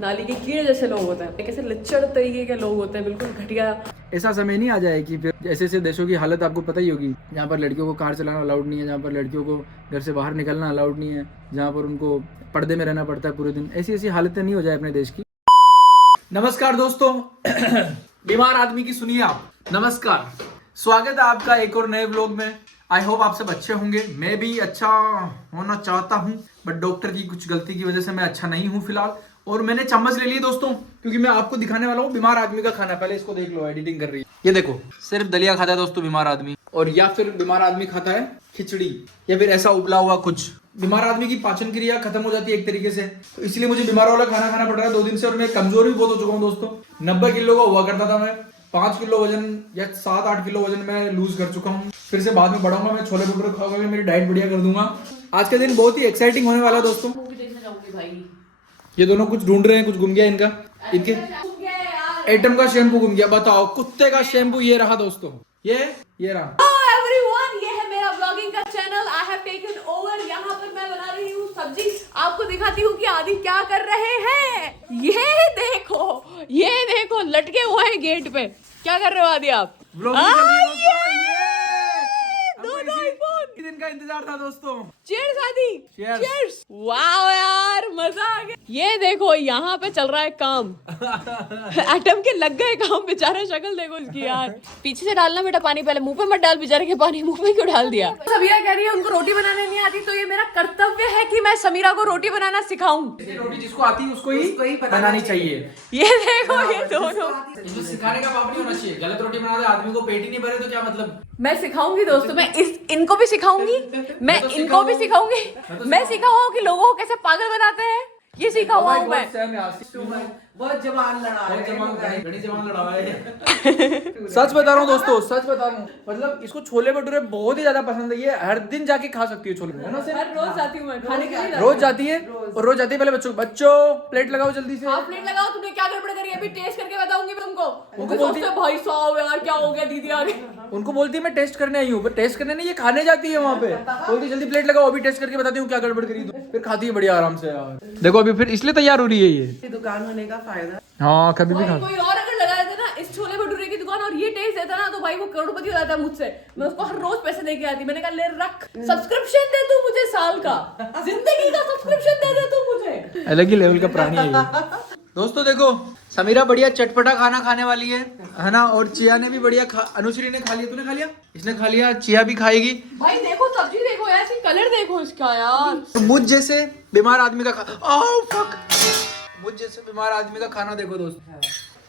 नाली के कीड़े जैसे लोग होते हैं, कैसे लच्चड़ तरीके के लोग होते हैं, बिल्कुल घटिया। ऐसा समय नहीं आ जाए कि फिर ऐसे ऐसे देशों की हालत आपको पता ही होगी, जहाँ पर लड़कियों को कार चलाना अलाउड नहीं है, जहाँ पर लड़कियों को घर से बाहर निकलना अलाउड नहीं है, जहाँ पर उनको पर्दे में रहना पड़ता है पूरे दिन। ऐसी ऐसी हालतें नहीं हो जाए अपने देश की। नमस्कार दोस्तों, बीमार आदमी की सुनिए आप। नमस्कार, स्वागत है आपका एक और नए व्लॉग में। आई होप आप सब अच्छे होंगे। मैं भी अच्छा होना चाहता हूँ, बट डॉक्टर की कुछ गलती की वजह से मैं अच्छा नहीं हूँ फिलहाल। और मैंने चम्मच ले ली दोस्तों, क्योंकि मैं आपको दिखाने वाला हूँ बीमार आदमी का खाना। पहले इसको देख लो, एडिटिंग कर रही है। ये देखो, सिर्फ दलिया खाता है दोस्तों बीमार आदमी, और या फिर बीमार आदमी खाता है खिचड़ी, या फिर ऐसा उबला हुआ कुछ। बीमार आदमी की पाचन क्रिया खत्म हो जाती है एक तरीके से, तो इसलिए मुझे बीमार वाला खाना खाना पड़ रहा है 2 दिन से। और मैं कमजोर भी बहुत हो चुका हूँ दोस्तों। 90 किलो का हुआ करता था मैं, 5 किलो वजन या 7-8 किलो वजन मैं लूज कर चुका हूँ। फिर से बाद में बढ़ाऊंगा। मैं छोले भटूरे खाऊंगा, मेरी डाइट बढ़िया कर दूंगा। आज का दिन बहुत ही एक्साइटिंग होने वाला है दोस्तों। ये दोनों कुछ ढूंढ रहे हैं, कुछ गुम गया इनका। इनके एटम का शैम्पू गुम गया। बताओ, कुत्ते का शैम्पू ये रहा दोस्तों, ये रहा। Hello everyone, ये है मेरा ब्लॉगिंग का channel. I have taken over. यहाँ पर मैं बना रही हूँ सब्जी। आपको दिखाती हूँ कि आदि क्या कर रहे हैं। ये देखो लटके हुए हैं गेट पे। क्या कर रहे हो आदि आप? दिन का इंतजार था दोस्तों। चीयर्स आदि, Cheers. चीयर्स। वाओ यार, मजा आ गया। ये देखो यहाँ पे चल रहा है काम। एटम के लग गए काम, बेचारा शक्ल देखो इसकी यार। पीछे से डालना बेटा पानी, पहले मुंह पे मत डाल। बेचारे के पानी मुंह पे क्यों डाल दिया? समीरा कह रही है उनको रोटी बनाने नहीं आती, तो ये मेरा कर्तव्य है कि मैं समीरा को रोटी बनाना सिखाऊं। रोटी जिसको आती है उसको ही बनानी चाहिए। ये देखो, ये दोनों सिखाने का पाप नहीं होना चाहिए। गलत रोटी बना दे आदमी को, पेट ही नहीं भरे तो क्या मतलब। मैं सिखाऊंगी दोस्तों। मैं इनको भी सिखाऊंगी, मैं इनको भी सिखाऊंगी। मैं सीखा हुआ हूँ कि लोगों को कैसे पागल बनाते हैं। ये सीखा हुआ हूँ मैं। बहुत जवान लड़ा है। सच बता रहा हूँ दोस्तों, सच बता रहा हूँ। मतलब इसको छोले भटूरे बहुत ही ज्यादा पसंद है। ये हर दिन जाके खा सकती है छोले भटूरे। हर रोज जाती हूँ मैं खाने के लिए। रोज जाती है, और रोज जाती है पहले बच्चों प्लेट लगाओ जल्दी से। आप प्लेट लगाओ। तुमने क्या गड़बड़ करी? अभी टेस्ट करके बताऊंगी मैं तुमको। उनको बोलती है भाई साहब यार क्या हो गया, दीदी आ गई। उनको बोलती है मैं टेस्ट करने आई हूँ, पर टेस्ट करने नहीं, ये खाने जाती है वहाँ पे। बोलती जल्दी प्लेट लगाओ, अभी टेस्ट करके बताती हूँ क्या गड़बड़ करी। तो फिर खाती है बढ़िया आराम से यार। देखो अभी फिर इसलिए तैयार हो रही है ये दुकान होने का फायदा। हाँ, कभी भी खा। कोई और अगर लगा देता ना इस छोले भटूरे की दुकान और ये टेस्ट देता ना, तो भाई वो करोड़पति हो जाता मुझसे। मैं उसको हर रोज पैसे दे के आती। मैंने कहा ले रख, सब्सक्रिप्शन दे तू मुझे, साल का, जिंदगी का सब्सक्रिप्शन दे तू मुझे। अलग ही लेवल का प्राणी है ये। दोस्तों देखो, समीरा बढ़िया चटपटा खाना खाने वाली है ना। और चिया ने भी बढ़िया अनुश्री ने खा लिया। तूने खा लिया? इसने खा लिया, चिया भी खाएगी। भाई देखो सब्जी देखो यार, इसकी कलर देखो इसका यार। तो मुझ जैसे बीमार आदमी का मुझ जैसे बीमार आदमी का खाना देखो दोस्तों।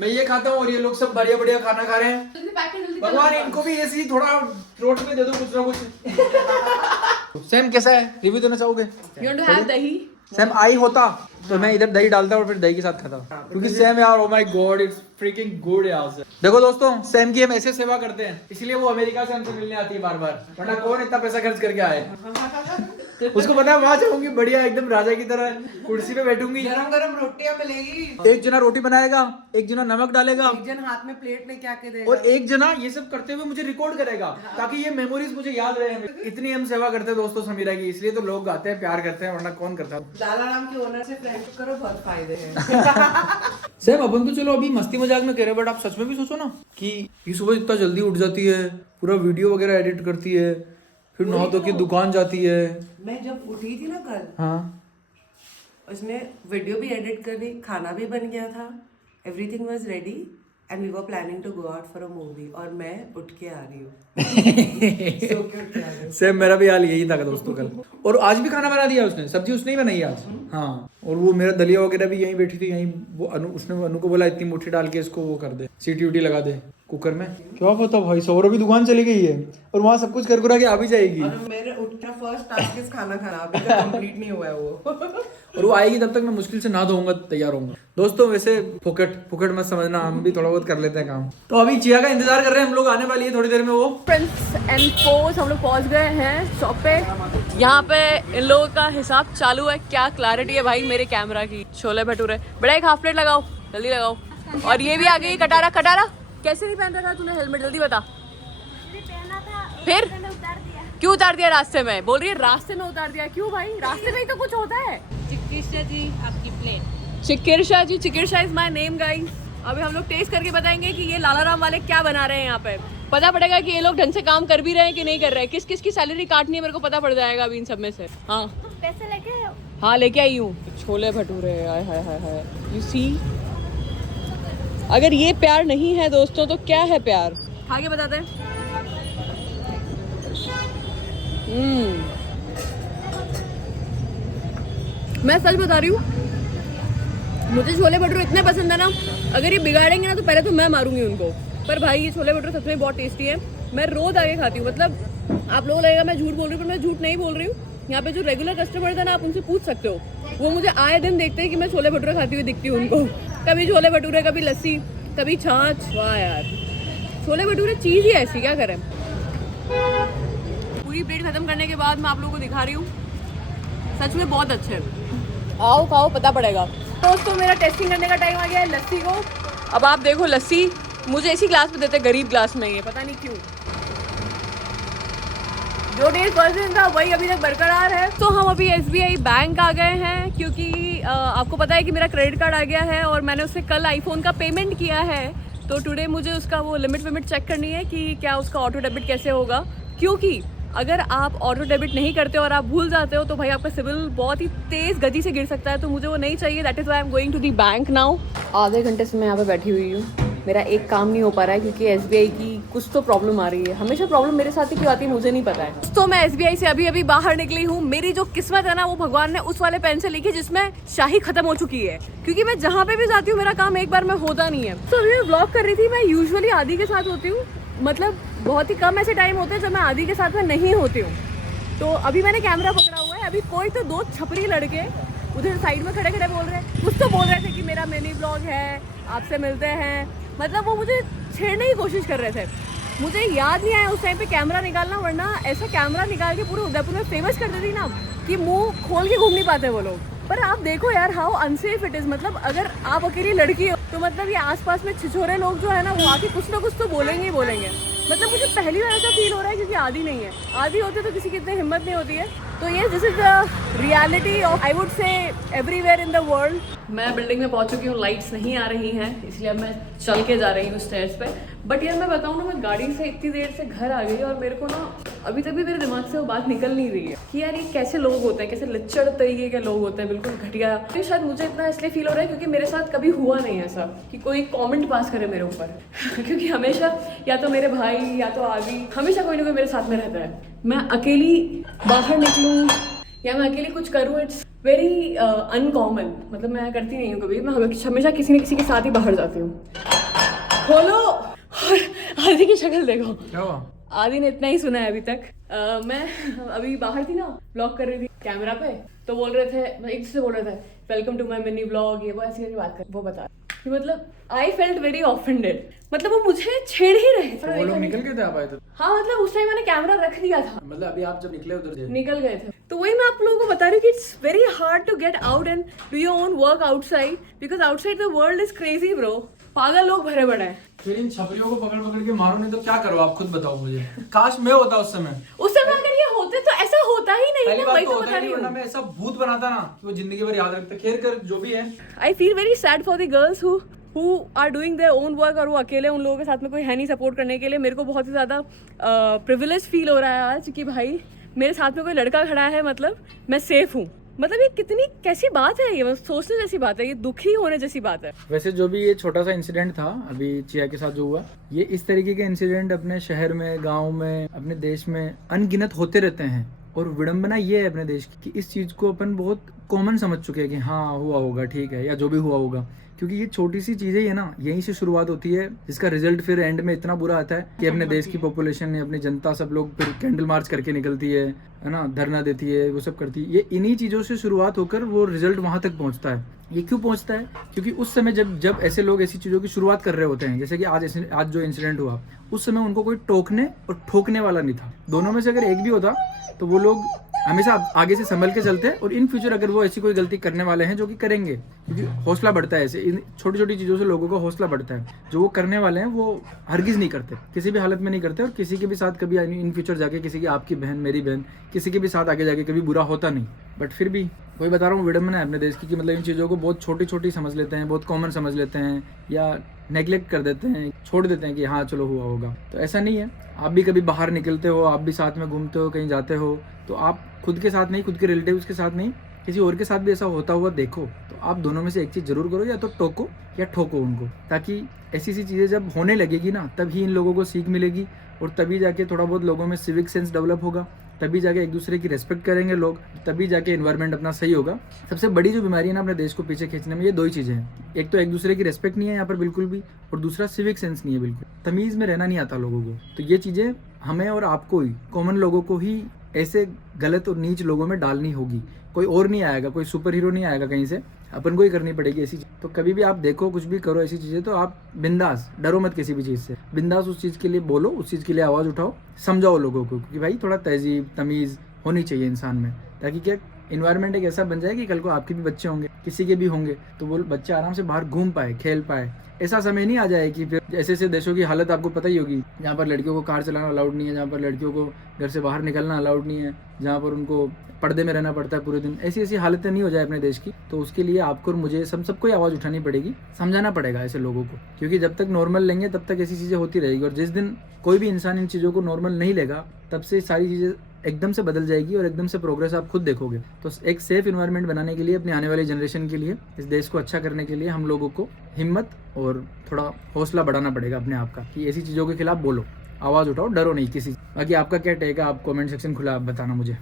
मैं ये खाता हूँ और ये लोग सब बढ़िया बढ़िया खाना खा रहे हैं। भगवान इनको भी ऐसी थोड़ा रोटी में दे दो कुछ ना कुछ। सैम कैसा है, रिव्यू देना चाहोगे? You want to have दही? सैम आई होता तो मैं इधर दही डालता और फिर दही के साथ खाता, क्योंकि सैम यार, oh my God, it's freaking good यार। देखो दोस्तों, सैम की हम ऐसे सेवा करते हैं, इसलिए वो अमेरिका से हमसे मिलने आती है बार बार, वरना कौन इतना पैसा खर्च करके आए। उसको पता है वहां जाऊंगी बढ़िया एकदम राजा की तरह, कुर्सी पे बैठूंगी, गरम गरम रोटियां मिलेगी। एक जना रोटी बनाएगा, एक जना नमक डालेगा, एक जन हाथ में प्लेट लेके आके देगा, और एक जना ये सब करते हुए मुझे रिकॉर्ड करेगा, ताकि ये मेमोरीज मुझे याद रहे। इतनी हम सेवा करते हैं दोस्तों समीरा की, इसलिए तो लोग आते हैं, प्यार करते हैं, वरना कौन करता है। लाला राम के ओनर से फ्रेंडशिप करो, बहुत फायदे हैं। सैम अपन तो चलो अभी मस्ती मजाक में कह रहे हैं, बट आप सच में भी सोचो ना कि ये सुबह इतना जल्दी उठ जाती है, पूरा वीडियो वगैरह एडिट करती है, फिर नहा धो के दुकान जाती है। मैं जब उठी थी ना कल, हाँ, उसने वीडियो भी एडिट कर दी, खाना भी बन गया था, everything was ready and we were planning to go out for a movie, और मैं उठ के आ रही हूँ। So cute यार। सेम मेरा भी हाल यही था दोस्तों कल। और आज भी खाना बना दिया उसने, सब्जी उसने ही बनाई आज। हाँ, और वो मेरा दलिया वगैरह भी यहीं बैठी थी, यहीं वो उसने अनु को बोला इतनी मुट्ठी डाल के इसको वो कर दे, सीटी उटी लगा दे कुकर में। क्या पता भाई, सौरभ भी दुकान चली गई है और वहाँ सब कुछ कर के आ भी जाएगी। मेरे उठना फर्स्ट टास्क इज खाना खाना, अभी तक कंप्लीट नहीं हुआ है वो। और वो आएगी तब तक मैं मुश्किल से नहा धोऊंगा, तैयार होऊंगा। दोस्तों वैसे फुकट मत समझना, हम भी थोड़ा बहुत कर लेते हैं काम। तो अभी चिया का इंतजार कर रहे हैं हम लोग, आने वाली है थोड़ी देर में वो। फ्रेंड्स एंड फोर्स, हम लोग पहुंच गए हैं शॉप पे। यहाँ पे इन लोगों का हिसाब चालू है। क्या क्लैरिटी है भाई मेरे कैमरा की। छोले भटूरे बड़ा, एक हाफ प्लेट लगाओ, जल्दी लगाओ। और ये भी आ गई कटारा। कैसे नहीं पहन रहा था तूने हेलमेट, जल्दी बता। फिर क्यों उतार दिया रास्ते में? बोल रही है रास्ते में उतार दिया, क्यों भाई? रास्ते में ही तो कुछ होता है। चिकित्सा जी आपकी प्लेट Chikirsha ji, Chikirsha is my name guys. अभी हम लोग टेस्ट करके बताएंगे कि ये लाला राम वाले क्या बना रहे हैं यहाँ पे। पता पड़ेगा कि ये लोग ढंग से काम कर भी रहे हैं कि नहीं कर रहे हैं। किस किस की सैलरी काटनी है मेरे को पता पड़ जाएगा अभी इन सब में से। हाँ पैसे लेके आए हो? हाँ लेके आई हूँ। छोले भटूरे, हाय हाय हाय हाय, यू सी। अगर ये प्यार नहीं है दोस्तों तो क्या है प्यार? खा के बताते हैं। मैं सच बता रही हूँ, मुझे छोले भटूरे इतने पसंद है ना, अगर ये बिगाड़ेंगे ना तो पहले तो मैं मारूंगी उनको। पर भाई ये छोले भटूरे सच में बहुत टेस्टी है। मैं रोज आके खाती हूँ। मतलब आप लोगों को लगेगा मैं झूठ बोल रही हूँ, पर मैं झूठ नहीं बोल रही हूँ। यहाँ पे जो रेगुलर कस्टमर्स है ना, आप उनसे पूछ सकते हो, वो मुझे आए दिन देखते हैं कि मैं छोले भटूरे खाती हुई दिखती हूँ उनको। कभी छोले भटूरे, कभी लस्सी, कभी छाछ। वाह यार, छोले भटूरे चीज़ ही ऐसी, क्या करें। पूरी प्लेट खत्म करने के बाद मैं आप लोगों को दिखा रही हूँ, सच में बहुत अच्छे हैं। आओ खाओ, पता पड़ेगा। दोस्तों मेरा टेस्टिंग करने का टाइम आ गया है लस्सी को। अब आप देखो, लस्सी मुझे इसी ग्लास में देते, गरीब ग्लास में, ये पता नहीं क्यों। जो टेस्ट पर्सन था वही अभी तक बरकरार है। तो हम अभी SBI बैंक आ गए हैं, क्योंकि आपको पता है कि मेरा क्रेडिट कार्ड आ गया है और मैंने उससे कल आईफोन का पेमेंट किया है। तो टुडे मुझे उसका वो लिमिट चेक करनी है कि क्या उसका ऑटो डेबिट कैसे होगा। क्योंकि अगर आप ऑटो डेबिट नहीं करते और आप भूल जाते हो तो भाई आपका सिविल बहुत ही तेज़ गति से गिर सकता है। तो मुझे वो नहीं चाहिए। That is why I am going to the bank now. आधे घंटे से मैं यहाँ पे बैठी हुई हूँ, मेरा एक काम नहीं हो पा रहा है क्योंकि SBI की कुछ तो प्रॉब्लम आ रही है। हमेशा प्रॉब्लम मेरे साथ ही क्यों आती है मुझे नहीं पता है। तो मैं SBI से अभी बाहर निकली हूँ। मेरी जो किस्मत है ना, वो भगवान ने उस वाले पेन से लिखी जिसमें शाही खत्म हो चुकी है। क्योंकि मैं जहाँ पे भी जाती हूँ मेरा काम एक बार में होता नहीं है। तो अभी मैं ब्लॉग कर रही थी। मैं यूजुअली आदि के साथ होती हूँ, मतलब बहुत ही कम ऐसे टाइम होते हैं जब मैं आदि के साथ में नहीं होती हूँ। तो अभी मैंने कैमरा पकड़ा हुआ है। अभी कोई तो दो छपरी लड़के उधर साइड में खड़े बोल रहे हैं, कुछ तो बोल रहे थे कि मेरा मिनी ब्लॉग है, आपसे मिलते हैं। मतलब वो मुझे छेड़ने की कोशिश कर रहे थे। मुझे याद नहीं आया उस टाइम पे कैमरा निकालना, वरना ऐसा कैमरा निकाल के पूरे उदयपुर में फेमस कर देती ना कि मुंह खोल के घूम नहीं पाते वो लोग। पर आप देखो यार, हाउ अनसेफ इट इज़। मतलब अगर आप अकेली लड़की हो तो मतलब ये आसपास में छिछोरे लोग जो है ना, वो आके कुछ ना कुछ तो बोलेंगे ही बोलेंगे। मतलब मुझे पहली बार ऐसा फील हो रहा है क्योंकि आदि नहीं है। आदि होते तो किसी की इतनी हिम्मत नहीं होती है। तो ये this is the reality of, I would say, everywhere in the world. मैं बिल्डिंग में पहुंच चुकी हूँ, लाइट्स नहीं आ रही हैं, इसलिए अब मैं चल के जा रही हूँ स्टेयर्स पे। बट यार मैं बताऊँ ना, मैं गाड़ी से इतनी देर से घर आ गई और मेरे को ना अभी तक भी मेरे दिमाग से वो बात निकल नहीं रही है कि यार ये कैसे लोग होते हैं, कैसे लच्चड़ तरीके के लोग होते हैं, बिल्कुल घटिया। तो शायद मुझे इतना इसलिए फील हो रहा है क्योंकि मेरे साथ कभी हुआ नहीं है ऐसा कि कोई कमेंट पास करे मेरे ऊपर। क्योंकि हमेशा या तो मेरे भाई या तो आदि, हमेशा कोई ना कोई मेरे साथ में रहता है। मैं अकेली बाहर निकलूँ या मैं अकेली कुछ करूँ, इट्स वेरी अनकॉमन। मतलब मैं करती नहीं हूँ कभी। मैं हमेशा किसी न किसी के साथ ही बाहर जाती हूँ। खोलो और आदि की शक्ल देखो। क्या हुआ? आदि ने इतना ही सुना है अभी तक। मैं अभी बाहर थी ना, ब्लॉग कर रही थी कैमरा पे, तो बोल रहे थे, एक से बोल रहे थे welcome to my mini blog, ये वो ऐसी करके बात कर। वो बता कि मतलब आई फेल्ट वेरी ऑफेंडेड। मतलब वो मुझे छेड़ ही रहे थे। वो लोग निकल गए थे, आप आए थे? हाँ, मतलब उस टाइम मैंने कैमरा रख दिया था। मतलब अभी आप जब निकले उधर से निकल गए थे। तो वही मैं आप लोगों को बता रही हूँ कि it's very hard to get out and do your own work outside, because outside the world is crazy bro. पागल लोग भरे पड़े हैं। फिर इन छपरियों को पकड़ पकड़ के मारो, नहीं तो क्या करो आप खुद बताओ मुझे। काश मैं होता उस समय अगर ये होते तो ऐसा होता ही नहीं। पहली ना, बात वही तो तो होता बता ही रही नहीं, वरना हूँ। मैं ऐसा भूत बनाता ना कि वो जिंदगी भर याद रखते। खैर कर, जो भी है। I feel very sad for the girls who are doing their own work और वो अकेले, उन लोगों के साथ में कोई है नहीं सपोर्ट करने के लिए। मेरे को बहुत ही ज़्यादा प्रिविलेज फील हो रहा है आज कि भाई मेरे साथ में कोई लड़का खड़ा है, मतलब मैं सेफ हूँ। मतलब ये कितनी कैसी बात है, ये सोचने जैसी बात है, ये दुखी होने जैसी बात है। वैसे जो भी ये छोटा सा इंसिडेंट था अभी चिया के साथ जो हुआ, ये इस तरीके के इंसिडेंट अपने शहर में, गांव में, अपने देश में अनगिनत होते रहते हैं। और विडंबना ये है अपने देश की कि इस चीज को अपन बहुत कॉमन समझ चुके हैं कि हाँ हुआ होगा, ठीक है, या जो भी हुआ होगा। क्योंकि ये छोटी सी चीजें है ना, यहीं से शुरुआत होती है, जिसका रिजल्ट फिर एंड में इतना बुरा आता है कि अपने देश की पॉपुलेशन, अपनी जनता, सब लोग फिर कैंडल मार्च करके निकलती है ना, धरना देती है, वो सब करती है। ये इन्हीं चीजों से शुरुआत होकर वो रिजल्ट वहां तक पहुंचता है। ये क्यों पहुंचता है? क्योंकि उस समय जब ऐसे लोग ऐसी चीजों की शुरुआत कर रहे होते हैं, जैसे कि आज जो इंसिडेंट हुआ, उस समय उनको कोई टोकने और ठोकने वाला नहीं था। दोनों में से अगर एक भी होता तो वो लोग हमेशा आगे से संभल के चलते हैं। और इन फ्यूचर अगर वो ऐसी कोई गलती करने वाले हैं, जो कि करेंगे, क्योंकि हौसला बढ़ता है ऐसे, इन छोटी छोटी चीज़ों से लोगों का हौसला बढ़ता है। जो वो करने वाले हैं वो हरगिज़ नहीं करते, किसी भी हालत में नहीं करते, और किसी के भी साथ कभी इन फ्यूचर जाके किसी की, आपकी बहन, मेरी बहन, किसी के भी साथ आगे जाके कभी बुरा होता नहीं। बट फिर भी वही बता रहा हूँ, विडम्बना है अपने देश की कि मतलब इन चीज़ों को बहुत छोटी छोटी समझ लेते हैं, बहुत कॉमन समझ लेते हैं, या नेग्लेक्ट कर देते हैं, छोड़ देते हैं कि हाँ चलो हुआ होगा। तो ऐसा नहीं है। आप भी कभी बाहर निकलते हो, आप भी साथ में घूमते हो, कहीं जाते हो, तो आप खुद के साथ नहीं, खुद के रिलेटिव्स के साथ नहीं, किसी और के साथ भी ऐसा होता हुआ देखो, तो आप दोनों में से एक चीज़ जरूर करो, या तो टोको या ठोको उनको, ताकि ऐसी सी चीज़ें जब होने लगेगी ना, तभी इन लोगों को सीख मिलेगी, और तभी जाके थोड़ा बहुत लोगों में सिविक सेंस डेवलप होगा, तभी जाके एक दूसरे की रेस्पेक्ट करेंगे लोग, तभी जाके एनवायरनमेंट अपना सही होगा। सबसे बड़ी जो बीमारी है ना अपने देश को पीछे खींचने में, ये दो ही चीज़ें हैं। एक तो एक दूसरे की रेस्पेक्ट नहीं है यहाँ पर बिल्कुल भी, और दूसरा सिविक सेंस नहीं है बिल्कुल, तमीज़ में रहना नहीं आता लोगों को। तो ये चीज़ें हमें और आपको ही, कॉमन लोगों को ही ऐसे गलत और नीच लोगों में डालनी होगी। कोई और नहीं आएगा, कोई सुपर हीरो नहीं आएगा कहीं से, अपन को ही करनी पड़ेगी ऐसी चीज़। तो कभी भी आप देखो, कुछ भी करो ऐसी चीज़ें, तो आप बिंदास, डरो मत किसी भी चीज़ से, बिंदास उस चीज़ के लिए बोलो, उस चीज़ के लिए आवाज़ उठाओ, समझाओ लोगों को कि भाई थोड़ा तहजीब तमीज़ होनी चाहिए इंसान में, ताकि क्या इन्वायरमेंट एक ऐसा बन जाए कि कल को आपके भी बच्चे होंगे, किसी के भी होंगे, तो वो बच्चे आराम से बाहर घूम पाए, खेल पाए। ऐसा समय नहीं आ जाए कि फिर ऐसे ऐसे देशों की हालत आपको पता ही होगी, जहाँ पर लड़कियों को कार चलाना अलाउड नहीं है, जहाँ पर लड़कियों को घर से बाहर निकलना अलाउड नहीं है, जहाँ पर उनको पर्दे में रहना पड़ता है पूरे दिन। ऐसी ऐसी हालतें नहीं हो जाए अपने देश की, तो उसके लिए आपको और मुझे सबको ही आवाज़ उठानी पड़ेगी, समझाना पड़ेगा ऐसे लोगों को, क्योंकि जब तक नॉर्मल लेंगे तब तक ऐसी चीज़ें होती रहेगी, और जिस दिन कोई भी इंसान इन चीज़ों को नॉर्मल नहीं लेगा, तब से सारी चीज़ें एकदम से बदल जाएगी, और एकदम से प्रोग्रेस आप खुद देखोगे। तो एक सेफ इन्वायरमेंट बनाने के लिए, अपनी आने वाली जनरेशन के लिए, इस देश को अच्छा करने के लिए हम लोगों को हिम्मत और थोड़ा हौसला बढ़ाना पड़ेगा अपने आप का, कि ऐसी चीज़ों के खिलाफ बोलो, आवाज़ उठाओ, डरो नहीं किसी। बाकी आपका क्या टेक है, आप कमेंट सेक्शन खुला, आप बताना मुझे।